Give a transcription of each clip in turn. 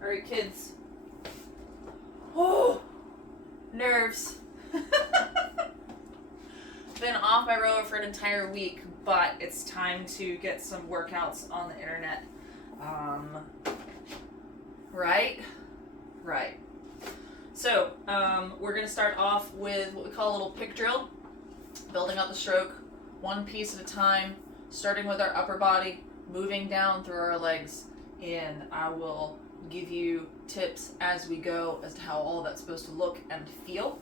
All right, kids. Oh, nerves. Been off my rower for an entire week, but it's time to get some workouts on the internet. Right? Right. So, we're going to start off with what we call a little pick drill, building up the stroke, one piece at a time, starting with our upper body, moving down through our legs, and I will give you tips as we go as to how all that's supposed to look and feel.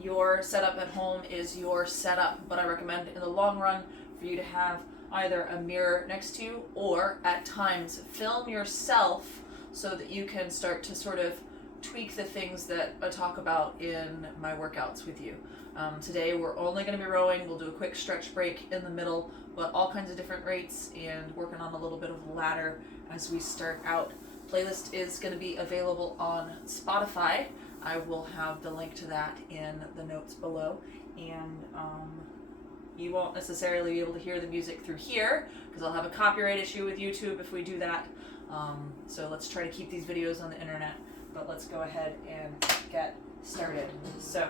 Your setup at home is your setup, but I recommend in the long run for you to have either a mirror next to you or at times film yourself so that you can start to sort of tweak the things that I talk about in my workouts with you. Today we're only going to be rowing. We'll do a quick stretch break in the middle, but all kinds of different rates and working on a little bit of ladder as we start out. Playlist is going to be available on Spotify. I will have the link to that in the notes below, and you won't necessarily be able to hear the music through here because I'll have a copyright issue with YouTube if we do that. So let's try to keep these videos on the internet, but let's go ahead and get started. So,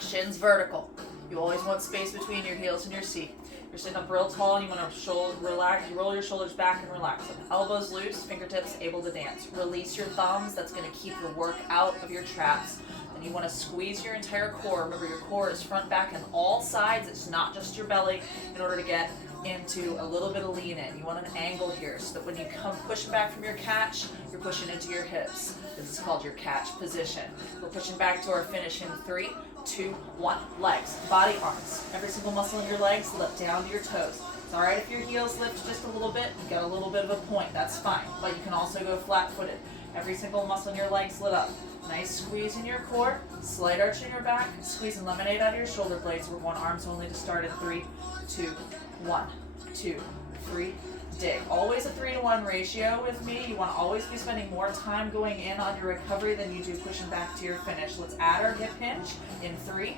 shins vertical. You always want space between your heels and your seat. You're sitting up real tall and you want to relax. You roll your shoulders back and relax them. Elbows loose, fingertips able to dance. Release your thumbs. That's going to keep the work out of your traps. And you want to squeeze your entire core. Remember, your core is front, back, and all sides. It's not just your belly in order to get into a little bit of lean in. You want an angle here so that when you come pushing back from your catch, you're pushing into your hips. This is called your catch position. We're pushing back to our finish in 3, 2, 1. Legs, body, arms. Every single muscle in your legs lift down to your toes. It's all right if your heels lift just a little bit. You get a little bit of a point. That's fine. But you can also go flat-footed. Every single muscle in your legs lit up. Nice squeeze in your core. Slight arch in your back. Squeeze and lemonade out of your shoulder blades. We're going arms only to start in 3, 2, 1, 2, 3. Dig. Always a 3-to-1 ratio with me. You want to always be spending more time going in on your recovery than you do pushing back to your finish. Let's add our hip hinge in 3.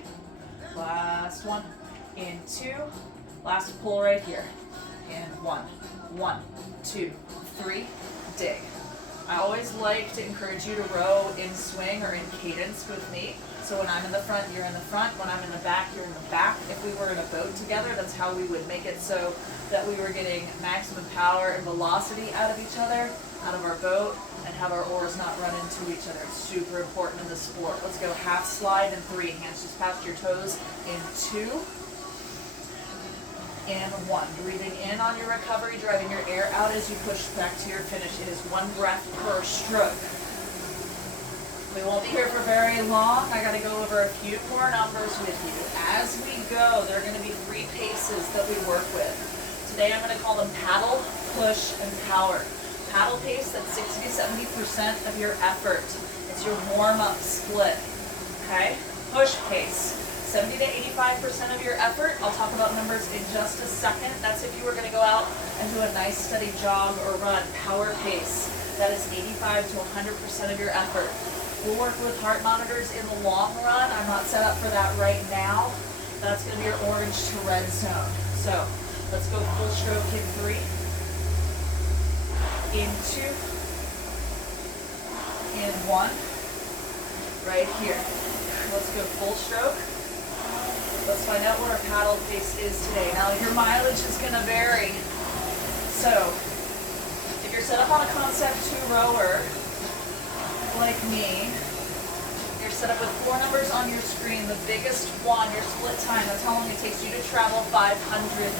Last one. In 2. Last pull right here. In 1. 1, 2, 3. Dig. I always like to encourage you to row in swing or in cadence with me. So when I'm in the front, you're in the front. When I'm in the back, you're in the back. If we were in a boat together, that's how we would make it so that we were getting maximum power and velocity out of each other, out of our boat, and have our oars not run into each other. It's super important in the sport. Let's go half slide in 3. Hands just past your toes in 2. In 1. Breathing in on your recovery, driving your air out as you push back to your finish. It is 1 breath per stroke. We won't be here for very long. I got to go over a few more numbers with you. As we go, there are going to be 3 paces that we work with. Today I'm going to call them paddle, push, and power. Paddle pace, that's 60 to 70% of your effort. It's your warm-up split. Okay? Push pace, 70 to 85% of your effort. I'll talk about numbers in just a second. That's if you were going to go out and do a nice steady jog or run. Power pace, that is 85 to 100% of your effort. We'll work with heart monitors in the long run. I'm not set up for that right now. That's going to be your orange to red zone. So let's go full stroke in 3, in 2, in 1, right here. Let's go full stroke. Let's find out what our paddle pace is today. Now your mileage is going to vary. So if you're set up on a Concept 2 rower, like me, you're set up with 4 numbers on your screen. The biggest one, your split time, that's how long it takes you to travel 500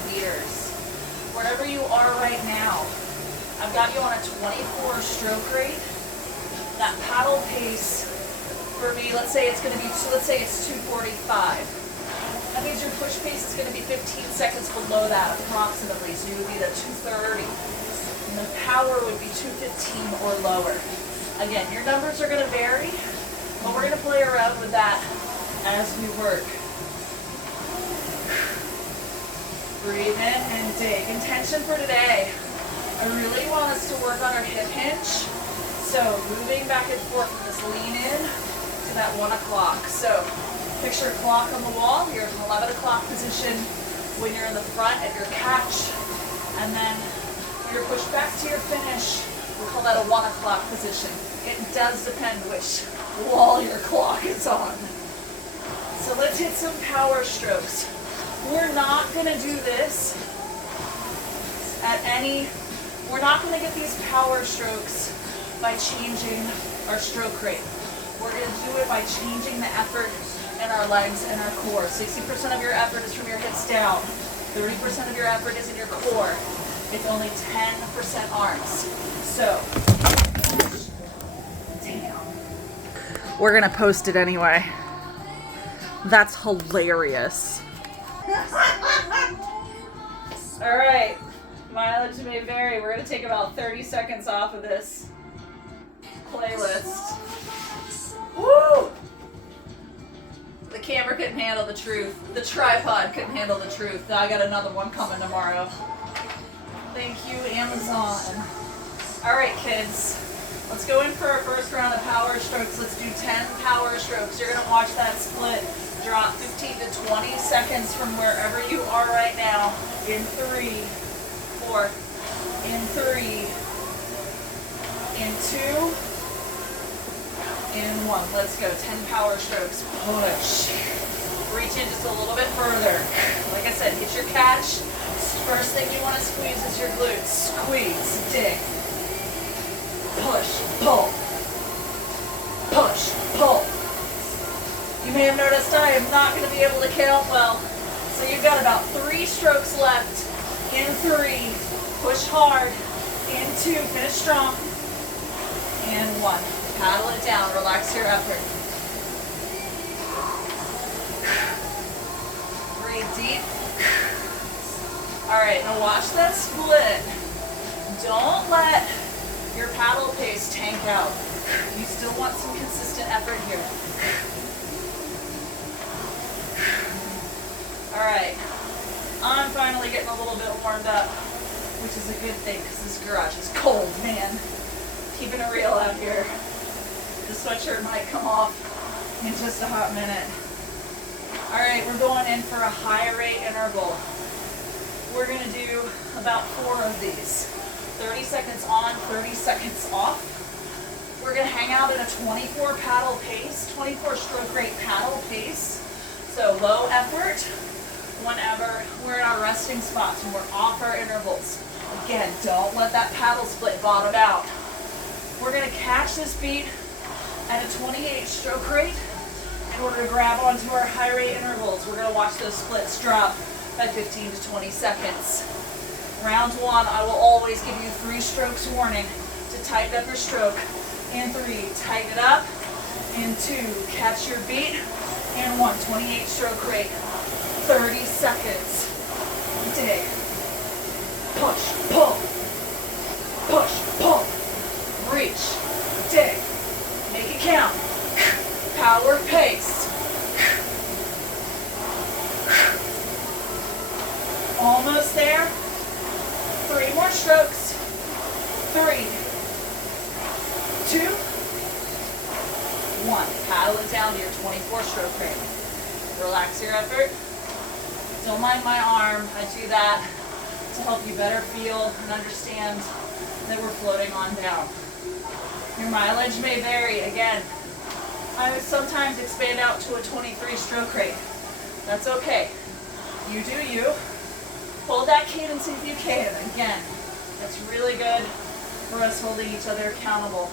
meters. Wherever you are right now, I've got you on a 24 stroke rate. That paddle pace for me, let's say it's 245. That means your push pace is going to be 15 seconds below that approximately, so you would be at 230. And the power would be 215 or lower. Again, your numbers are going to vary, but we're going to play around with that as we work. Breathe in and dig. Intention for today. I really want us to work on our hip hinge. So moving back and forth from this lean in to that 1 o'clock. So picture a clock on the wall. You're in 11 o'clock position when you're in the front at your catch. And then when you're pushed back to your finish, We call that a 1 o'clock position. It does depend which wall your clock is on. So let's hit some power strokes. We're not gonna do this we're not gonna get these power strokes by changing our stroke rate. We're gonna do it by changing the effort in our legs and our core. 60% of your effort is from your hips down. 30% of your effort is in your core. It's only 10% arms. So, damn. We're gonna post it anyway. That's hilarious. All right, mileage may vary. We're gonna take about 30 seconds off of this playlist. Woo! The camera couldn't handle the truth. The tripod couldn't handle the truth. I got another one coming tomorrow. Thank you, Amazon. All right, kids. Let's go in for our first round of power strokes. Let's do 10 power strokes. You're gonna watch that split drop 15 to 20 seconds from wherever you are right now. In 3, 4, in 3, in 2, in 1. Let's go. 10 power strokes. Push. Reach in just a little bit further. Like I said, hit your catch. First thing you want to squeeze is your glutes. Squeeze. Dig. Push. Pull. Push. Pull. You may have noticed I am not going to be able to count well. So you've got about 3 strokes left. In 3. Push hard. In 2. Finish strong. In 1. Paddle it down, relax your effort. Breathe deep. All right, now watch that split. Don't let your paddle pace tank out. You still want some consistent effort here. All right, I'm finally getting a little bit warmed up, which is a good thing because this garage is cold, man. Keeping it real out here. The sweatshirt might come off in just a hot minute. All right, we're going in for a high rate interval. We're gonna do about 4 of these. 30 seconds on, 30 seconds off. We're gonna hang out at a 24 paddle pace, 24 stroke rate paddle pace. So low effort whenever we're in our resting spots and we're off our intervals. Again, don't let that paddle split bottom out. We're gonna catch this beat at a 28 stroke rate in order to grab onto our high rate intervals. We're going to watch those splits drop by 15 to 20 seconds. Round 1, I will always give you 3 strokes warning to tighten up your stroke. In 3, tighten it up. In 2, catch your beat. In 1, 28 stroke rate. 30 seconds. Dig. Push, pull. Push, pull. Reach. Dig. Make it count. Power pace. Almost there. 3 more strokes. 3, 2, 1. Paddle it down to your 24 stroke rate. Relax your effort. Don't mind my arm. I do that to help you better feel and understand that we're floating on down. Your mileage may vary. Again, I would sometimes expand out to a 23 stroke rate. That's okay. You do you. Hold that cadence if you can. Again, that's really good for us holding each other accountable.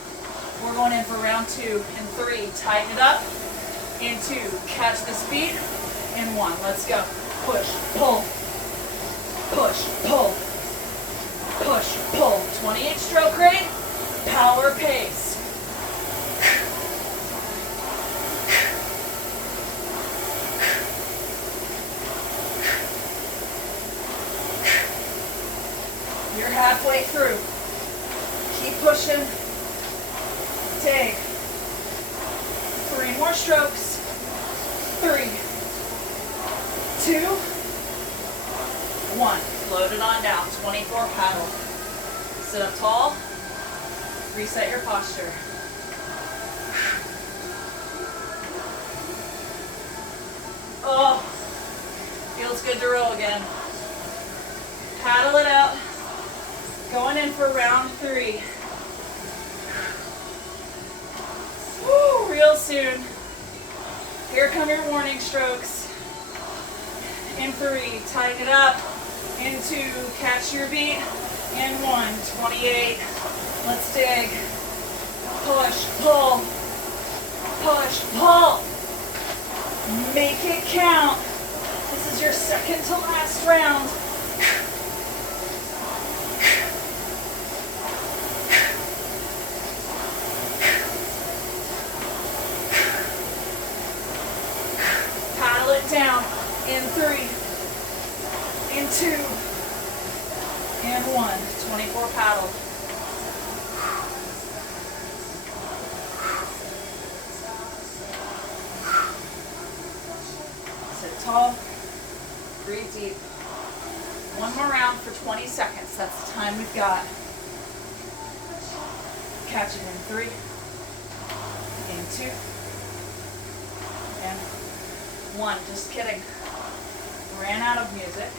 We're going in for round 2. In 3, tighten it up. In 2, catch this beat. In 1, let's go. Push, pull. Push, pull. Push, pull. 28 stroke rate. Power pace. You're halfway through. Keep pushing. Take 3 more strokes. 3, 2, 1. Float it on down. 24 paddle. Sit up tall. Reset your posture. Oh, feels good to row again. Paddle it out. Going in for round 3. real soon. Here come your warning strokes. In 3, tighten it up. In 2, catch your beat. In 1, 28. Let's dig. Push, pull. Push, pull. Make it count. This is your second to last round. Paddle it down. In 3, in 2, and 1. 24 paddle. Sit tall. Breathe deep. One more round for 20 seconds. That's the time we've got. Catch it in 3, in 2, and 1. Just kidding. Ran out of music.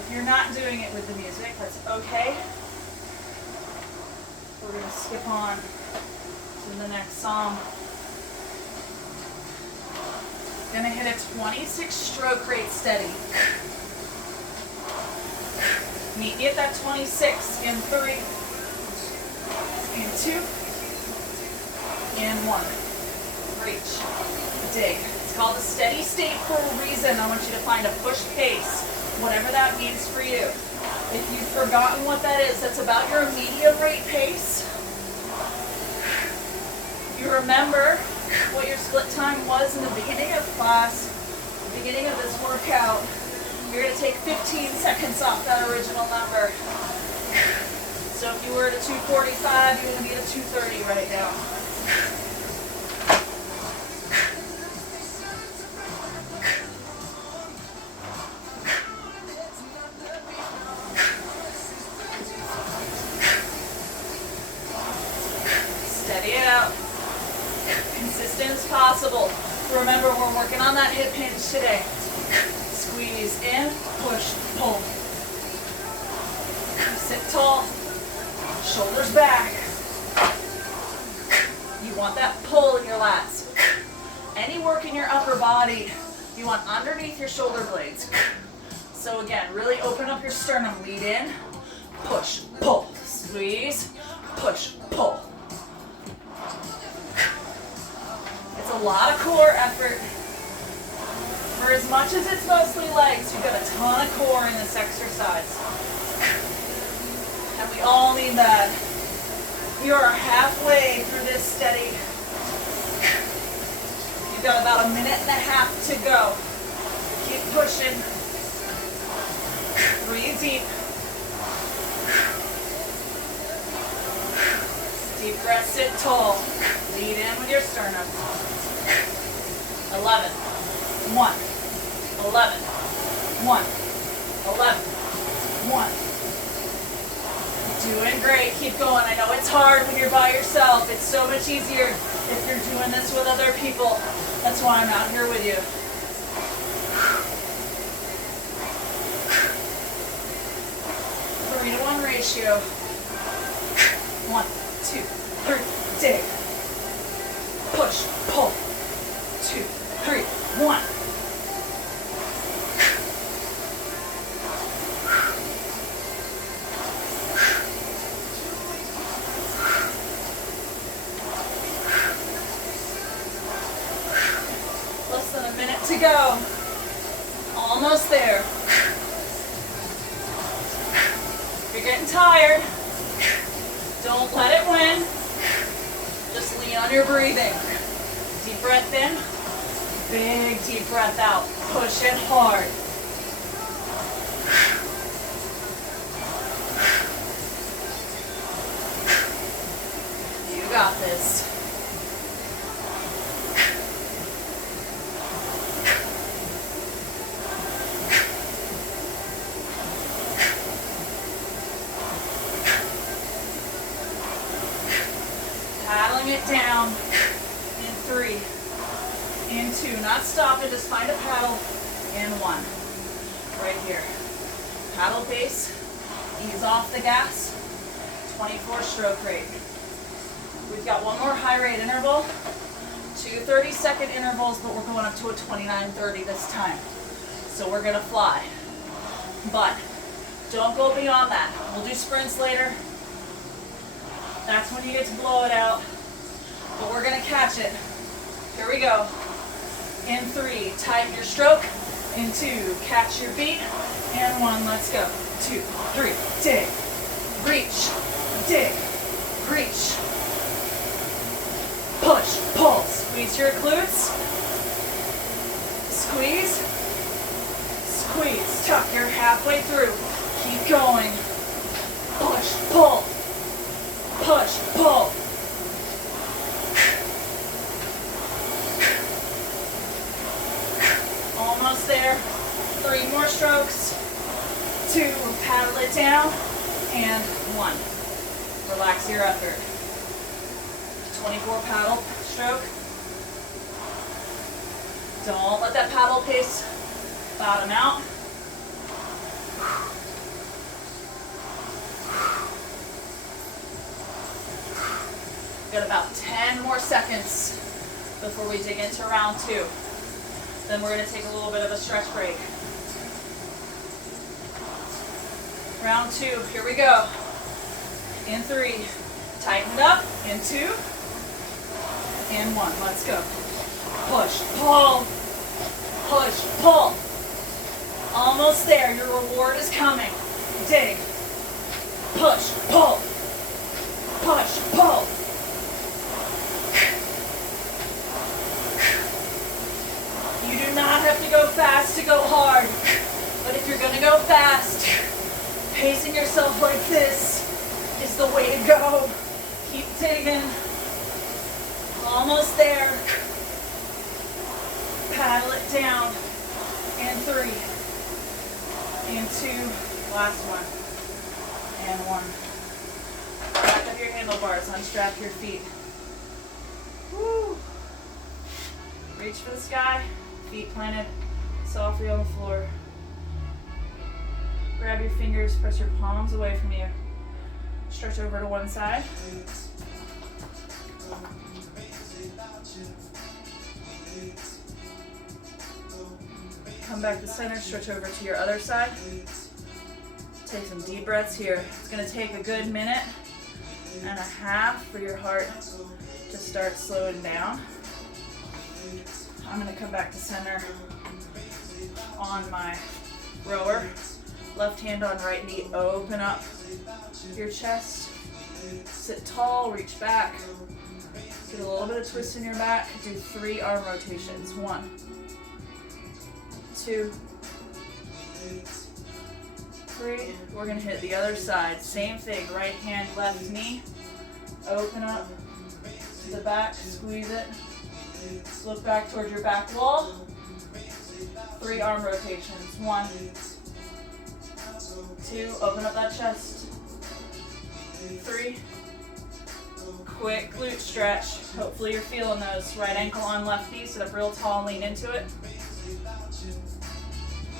If you're not doing it with the music, that's okay. We're going to skip on to the next song. Gonna hit a 26 stroke rate steady. Meet me at that 26 in 3, in 2, in 1. Reach, dig. It's called a steady state for a reason. I want you to find a push pace, whatever that means for you. If you've forgotten what that is, that's about your medium rate pace. You remember what your split time was in the beginning of class, the beginning of this workout. You're going to take 15 seconds off that original number. So if you were at a 245, you're going to be at a 230 right now. Steady it out. Consistent as possible. Remember, we're working on that hip hinge today. Squeeze in, push, pull. Sit tall, shoulders back. You want that pull in your lats. Any work in your upper body, you want underneath your shoulder blades. So again, really open up your sternum. Lead in, push, pull. Squeeze, push, pull. It's a lot of core effort. For as much as it's mostly legs, you've got a ton of core in this exercise. And we all need that. We are halfway through this steady. You've got about a minute and a half to go. Keep pushing. Breathe deep. Deep breath, sit tall. Lead in with your sternum. 11, 1, 11, 1, 11, 1. Doing great. Keep going. I know it's hard when you're by yourself. It's so much easier if you're doing this with other people. That's why I'm out here with you. Three to 1 ratio. 1, 2, 3. Dig. Push. Pull. 2, 3, 1. Less than a minute to go. Almost there. If you're getting tired, don't let it win. Just lean on your breathing. Deep breath in. Big deep breath out. Push it hard. You got this. Paddling it down in 3, in 2. Not stopping, just find a paddle in 1. Right here. Paddle base, ease off the gas, 24 stroke rate. We've got one more high rate interval, 2 30-second intervals, but we're going up to a 29-30 this time. So we're gonna fly. But don't go beyond that. We'll do sprints later. That's when you get to blow it out. But we're gonna catch it. Here we go. In 3, tighten your stroke. In 2, catch your beat. And 1, let's go. 2, 3, dig, reach, dig, reach, push, pull, squeeze your glutes, squeeze, squeeze, tuck, you're halfway through, keep going, push, pull, push, pull, almost there, 3 more strokes, 2, paddle it down, and 1. Relax your effort. 24 paddle stroke. Don't let that paddle pace bottom out. Got about 10 more seconds before we dig into round 2. Then we're going to take a little bit of a stretch break. Round 2, here we go. In 3, tighten it up. In 2, and 1, let's go. Push, pull, push, pull. Almost there, your reward is coming. Dig, push, pull, push, pull. You do not have to go fast to go hard, but if you're gonna go fast, pacing yourself like this is the way to go. Keep digging. Almost there. Paddle it down. And 3. And 2. Last one. And 1. Back up your handlebars. Unstrap your feet. Woo. Reach for the sky. Feet planted softly on the floor. Grab your fingers, press your palms away from you. Stretch over to one side. Come back to center, stretch over to your other side. Take some deep breaths here. It's going to take a good minute and a half for your heart to start slowing down. I'm going to come back to center on my rower. Left hand on right knee, open up your chest. Sit tall, reach back. Get a little bit of twist in your back. Do 3 arm rotations. 1, 2, 3. We're gonna hit the other side. Same thing, right hand, left knee. Open up to the back, squeeze it. Look back towards your back wall. 3 arm rotations. 1, 2, open up that chest. 3, quick glute stretch. Hopefully you're feeling those. Right ankle on left knee, sit up real tall and lean into it.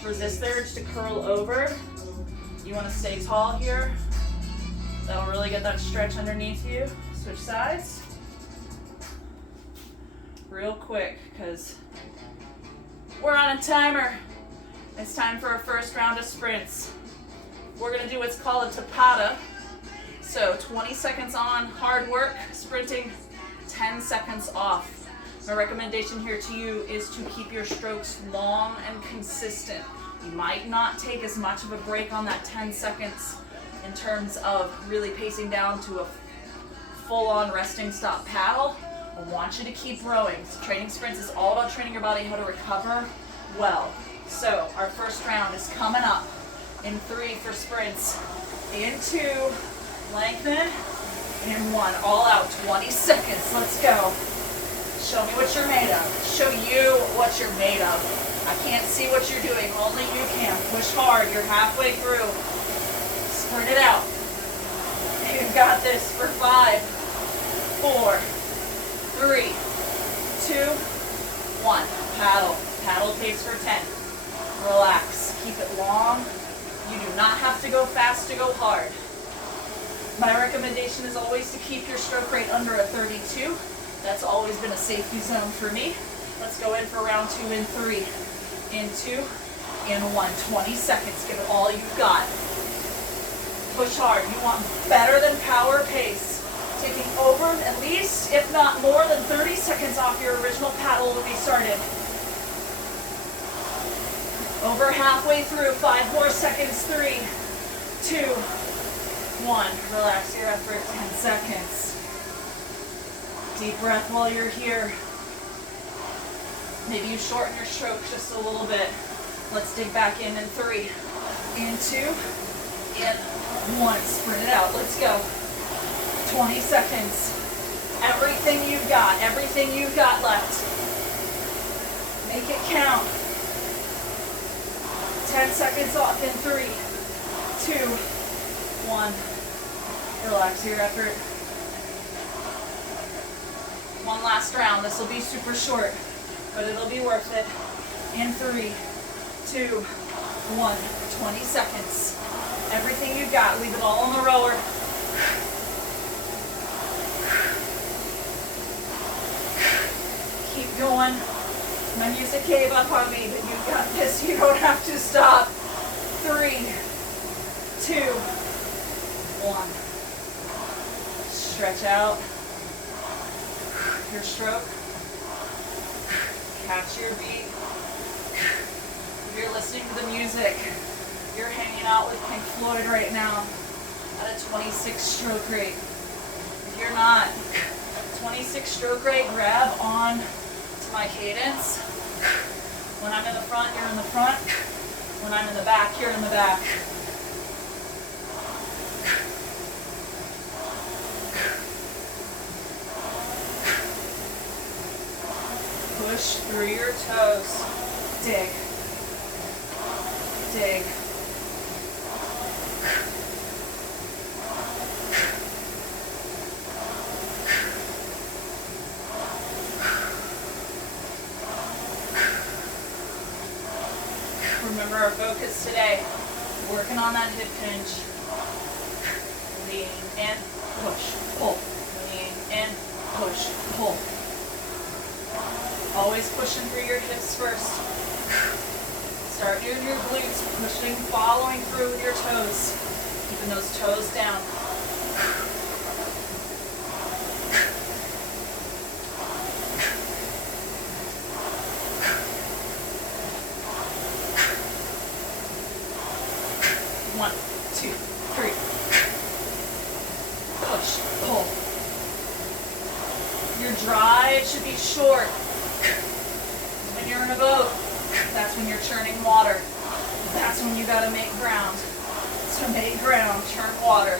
Resist the urge to curl over. You want to stay tall here. That'll really get that stretch underneath you. Switch sides. Real quick, because we're on a timer. It's time for our first round of sprints. We're going to do what's called a tapada. So 20 seconds on, hard work, sprinting, 10 seconds off. My recommendation here to you is to keep your strokes long and consistent. You might not take as much of a break on that 10 seconds in terms of really pacing down to a full-on resting stop paddle. I want you to keep rowing. So training sprints is all about training your body how to recover well. So our first round is coming up. In 3 for sprints. In 2, lengthen. In 1, all out, 20 seconds. Let's go. Show me what you're made of. Show you what you're made of. I can't see what you're doing. Only you can. Push hard. You're halfway through. Sprint it out. You've got this for 5, 4, 3, 2, 1. Paddle. Paddle pace for 10. Relax. Keep it long. You do not have to go fast to go hard. My recommendation is always to keep your stroke rate under a 32. That's always been a safety zone for me. Let's go in for round 2 and 3. In 2, in 1. 20 seconds. Give it all you've got. Push hard. You want better than power pace. Taking over at least, if not more than 30 seconds off your original paddle when we started. Over halfway through. 5 more seconds. 3, 2, 1. Relax your effort. 10 seconds. Deep breath while you're here. Maybe you shorten your stroke just a little bit. Let's dig back in 3, in 2, in 1. Sprint it out. Let's go. 20 seconds. Everything you've got. Everything you've got left. Make it count. 10 seconds off in 3, 2, 1. Relax your effort. One last round. This will be super short, but it'll be worth it. In 3, 2, 1. 20 seconds. Everything you've got. Leave it all on the rower. Keep going. My music gave up on me, but you've got this. You don't have to stop. 3, 2, 1. Stretch out your stroke. Catch your beat. If you're listening to the music, you're hanging out with Pink Floyd right now at a 26 stroke rate. If you're not, 26 stroke rate, grab on to my cadence. When I'm in the front, you're in the front. When I'm in the back, you're in the back. Push through your toes. Dig. Dig. Remember our focus today, working on that hip hinge. Lean in, push, pull. Lean in, push, pull. Always pushing through your hips first. Start doing your glutes, pushing, following through with your toes. Keeping those toes down. One, two, three. Push, pull. Your drive should be short. When you're in a boat, that's when you're churning water. That's when you gotta make ground. So make ground, churn water.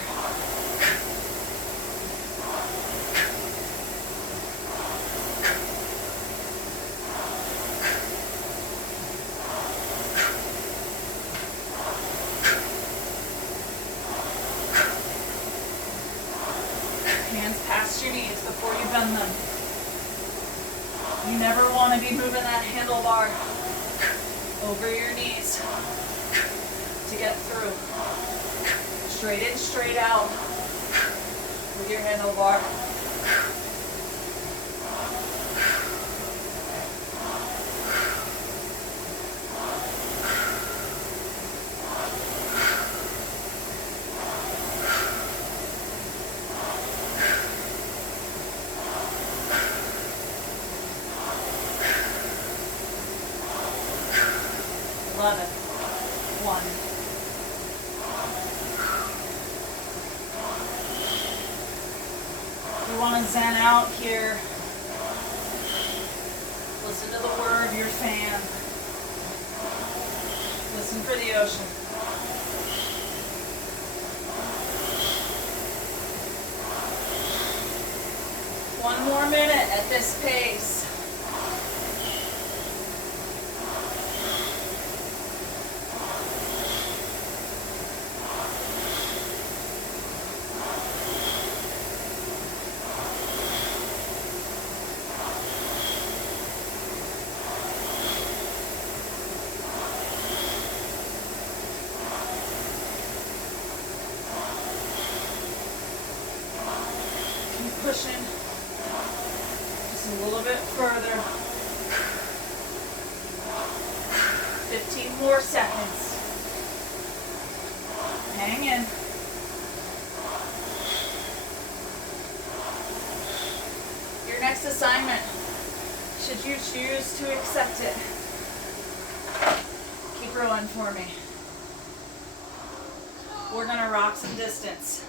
Hands past your knees before you bend them. You never want to be moving that handlebar over your knees to get through. Straight in, straight out with your handlebar. You want to zen out here. Listen to the whir of your fan. Listen for the ocean. One more minute at this pace. Pushing. Just a little bit further. 15 more seconds. Hang in. Your next assignment, should you choose to accept it, keep rolling for me. We're gonna rock some distance.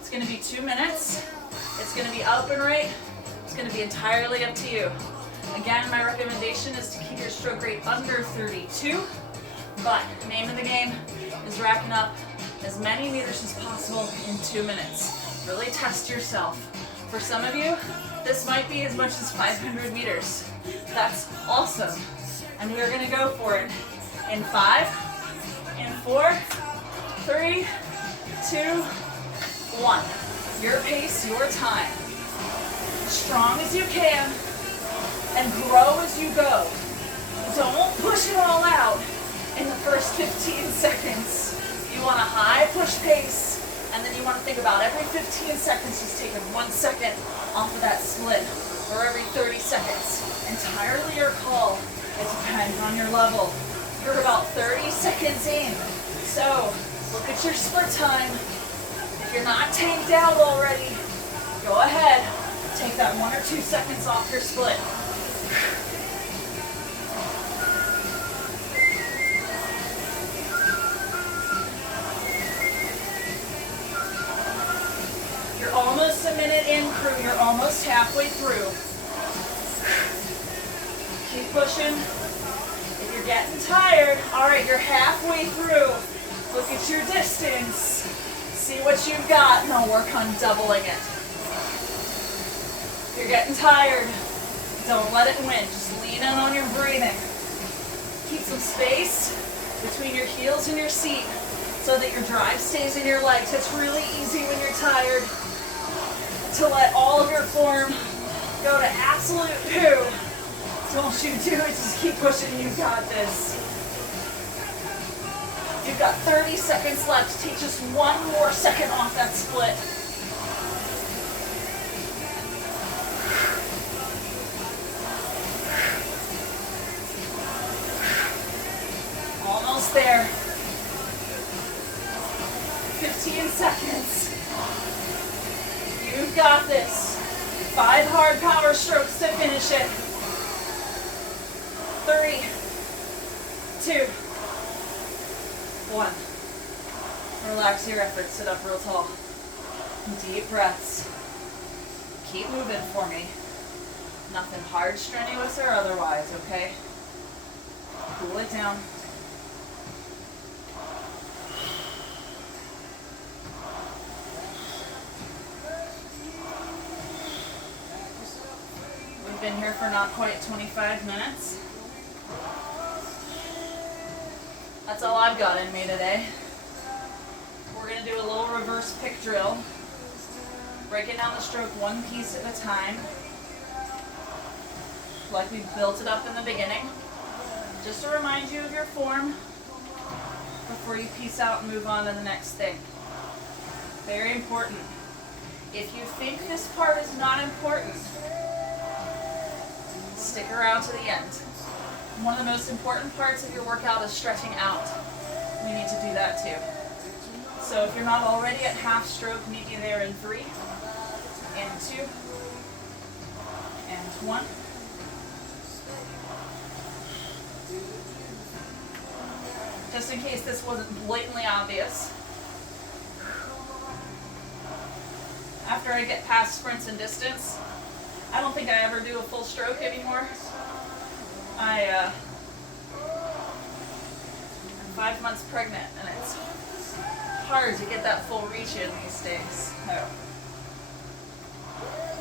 It's gonna be 2 minutes. It's gonna be up and right. It's gonna be entirely up to you. Again, my recommendation is to keep your stroke rate under 32, but name of the game is racking up as many meters as possible in 2 minutes. Really test yourself. For some of you, this might be as much as 500 meters. That's awesome. And we are gonna go for it in 5, in 4, 3, 2, 1. Your pace, your time. Strong as you can and grow as you go. Don't push it all out in the first 15 seconds. You want a high push pace, and then you want to think about every 15 seconds just taking 1 second off of that split, or every 30 seconds. Entirely your call. It depends on your level. You're about 30 seconds in. So look at your split time. If you're not tanked out already, go ahead. Take that 1 or 2 seconds off your split. You're almost a minute in, crew. You're almost halfway through. Keep pushing. If you're getting tired, all right, you're halfway through. Look at your distance. See what you've got, and I'll work on doubling it. If you're getting tired, don't let it win. Just lean in on your breathing. Keep some space between your heels and your seat so that your drive stays in your legs. It's really easy when you're tired to let all of your form go to absolute poo. Don't you do it, just keep pushing. You got this. You've got 30 seconds left. Take just 1 more second off that split. Almost there. 15 seconds. You've got this. 5 hard power strokes to finish it. 3, 2, 1. Relax your effort. Sit up real tall. Deep breaths. Keep moving for me. Nothing hard, strenuous, or otherwise, okay? Cool it down. We've been here for not quite 25 minutes. That's all I've got in me today. We're going to do a little reverse pick drill. Breaking down the stroke 1 piece at a time. Like we built it up in the beginning. Just to remind you of your form before you piece out and move on to the next thing. Very important. If you think this part is not important, stick around to the end. One of the most important parts of your workout is stretching out. We need to do that too. So if you're not already at half stroke, meet me there in 3, and 2, and 1. Just in case this wasn't blatantly obvious, after I get past sprints and distance, I don't think I ever do a full stroke anymore. I'm 5 months pregnant, and it's hard to get that full reach in these days. So,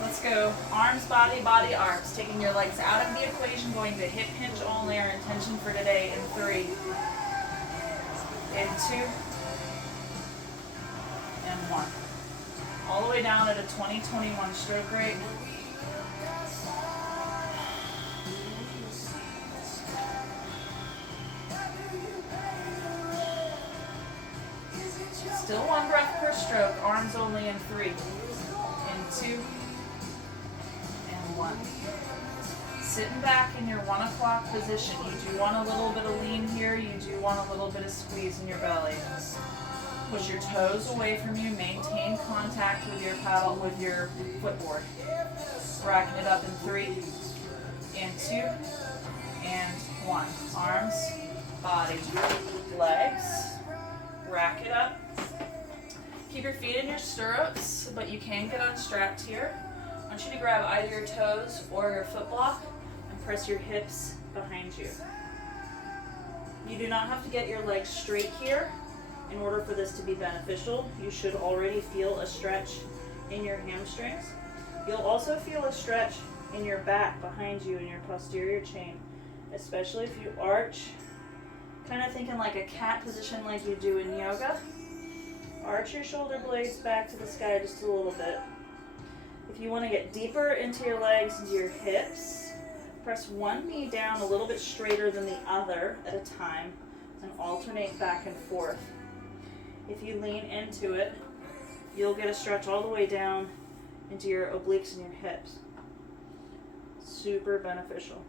let's go arms, body, body, arms. Taking your legs out of the equation, going to hip hinge only. Our intention for today in 3, in 2, and 1. All the way down at a 20-21 stroke rate. Still 1 breath per stroke, arms only in 3, in 2, and 1. Sitting back in your 1 o'clock position. You do want a little bit of lean here. You do want a little bit of squeeze in your belly. Push your toes away from you. Maintain contact with your paddle, with your footboard. Racking it up in 3, and 2, and 1. Arms, body, legs. Rack it up. Keep your feet in your stirrups, but you can get unstrapped here. I want you to grab either your toes or your foot block and press your hips behind you. You do not have to get your legs straight here in order for this to be beneficial. You should already feel a stretch in your hamstrings. You'll also feel a stretch in your back behind you in your posterior chain, especially if you arch, kind of thinking like a cat position like you do in yoga. Arch your shoulder blades back to the sky just a little bit. If you want to get deeper into your legs, into your hips, press one knee down a little bit straighter than the other at a time and alternate back and forth. If you lean into it, you'll get a stretch all the way down into your obliques and your hips. Super beneficial.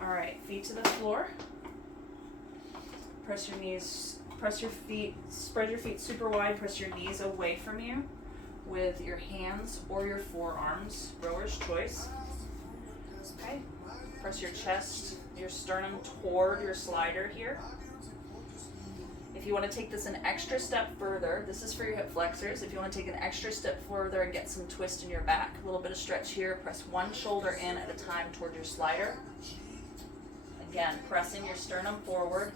All right, feet to the floor. Press your knees, press your feet, spread your feet super wide, press your knees away from you with your hands or your forearms, rower's choice. Okay, press your chest, your sternum toward your slider here. If you want to take this an extra step further, this is for your hip flexors. If you want to take an extra step further and get some twist in your back, a little bit of stretch here, press one shoulder in at a time toward your slider. Again, pressing your sternum forward.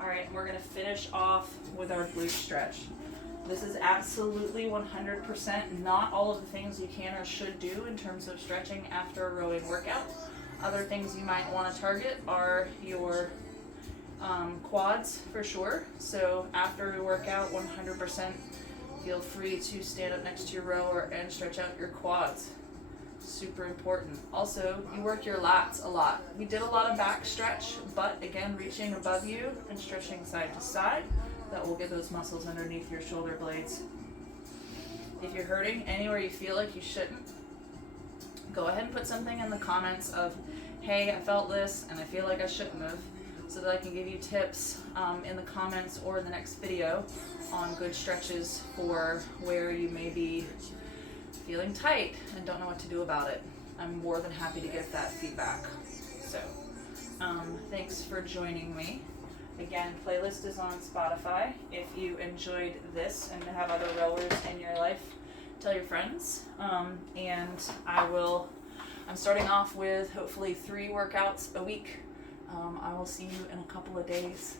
All right, we're going to finish off with our glute stretch. This is absolutely 100% not all of the things you can or should do in terms of stretching after a rowing workout. Other things you might want to target are your quads for sure. So after a workout, 100% feel free to stand up next to your rower and stretch out your quads. Super important. Also, you work your lats a lot. We did a lot of back stretch, but again, reaching above you and stretching side to side. That will get those muscles underneath your shoulder blades. If you're hurting anywhere you feel like you shouldn't, go ahead and put something in the comments of, hey, I felt this and I feel like I shouldn't have, so that I can give you tips in the comments or in the next video on good stretches for where you may be feeling tight and don't know what to do about it. I'm more than happy to get that feedback. So, thanks for joining me. Again, playlist is on Spotify. If you enjoyed this and have other rowers in your life, tell your friends. And I'm starting off with hopefully 3 workouts a week. I will see you in a couple of days.